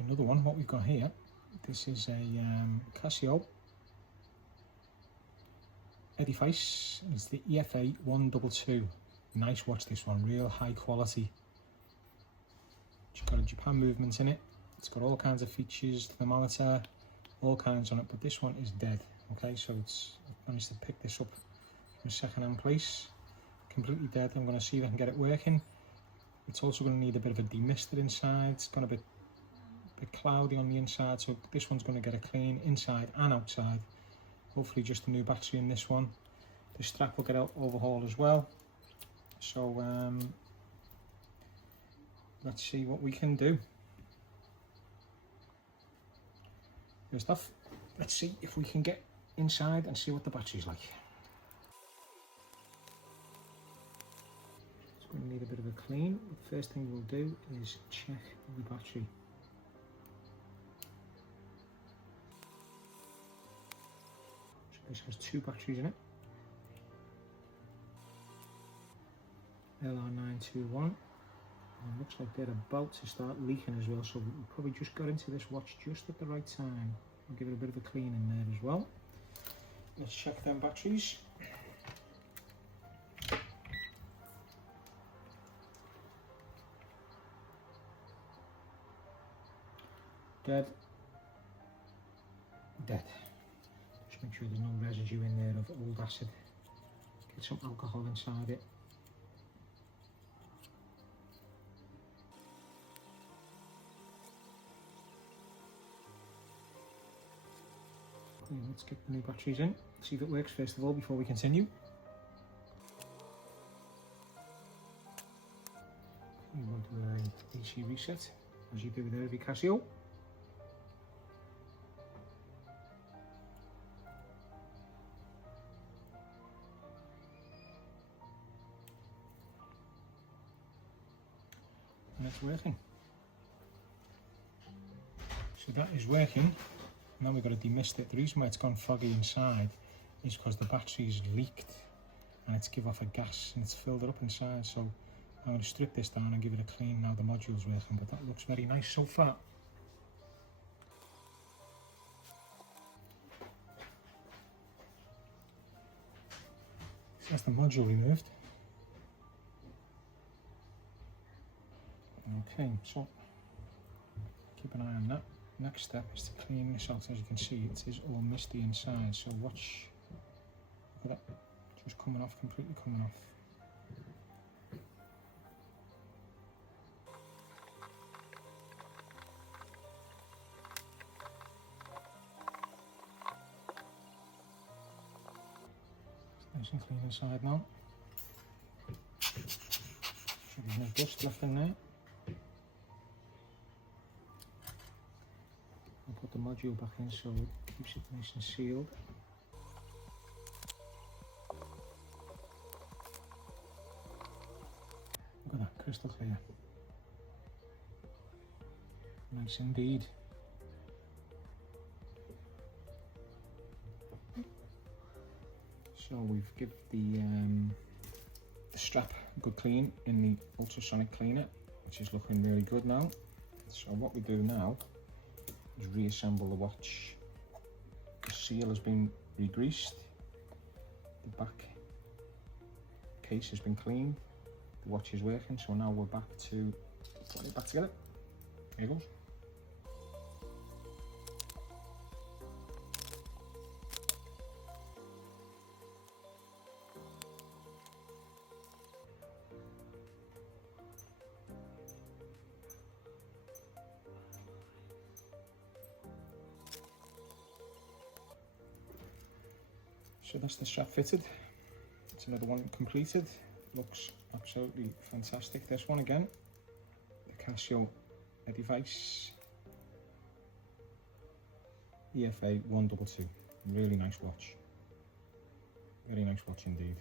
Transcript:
So another one, what we've got here, this is a Casio EDIFICE. It's the EFA-122. Nice watch, this one, real high quality. It's got a Japan movement in it. It's got all kinds of features, thermometer, all kinds on it, but this one is dead. Okay, so I managed to pick this up from a second-hand place, completely dead. I'm going to see if I can get it working. It's also going to need a bit of a demister inside. It's got a bit cloudy on the inside, so this one's going to get a clean inside and outside. Hopefully just a new battery in this one. The strap will get overhauled as well. So let's see what we can do. Good stuff. Let's see if we can get inside and see what the battery's like. It's going to need a bit of a clean. The first thing we'll do is check the battery. So this has two batteries in it. LR921. And looks like they're about to start leaking as well, so we probably just got into this watch just at the right time. I'll give it a bit of a clean in there as well. Let's check them batteries. Dead. Dead. Just make sure there's no residue in there of old acid. Get some alcohol inside it. Let's get the new batteries in, see if it works first of all before we continue. We want to do a DC reset, as you do with every Casio. And it's working. So that is working. Now we've got to demist it. The reason why it's gone foggy inside is because the battery's leaked and it's give off a gas and it's filled it up inside. So I'm going to strip this down and give it a clean now the module's working, but that looks very nice so far. So that's the module removed. Okay, so keep an eye on that. Next step is to clean this out. As you can see, it is all misty inside, so watch. Look at that, just coming off, completely coming off. It's nice and clean inside now. So there's no dust left in there. Put the module back in so it keeps it nice and sealed. Look at that, crystal clear. Nice indeed. So we've given the strap a good clean in the ultrasonic cleaner, which is looking really good now. So what we do now is reassemble the watch. The seal has been re-greased, the back case has been cleaned, the watch is working, so now we're back to putting it back together. Here it goes. So that's the strap fitted. It's another one completed. Looks absolutely fantastic. This one again, the Casio EDIFICE EFA-122. Really nice watch. Very nice watch indeed.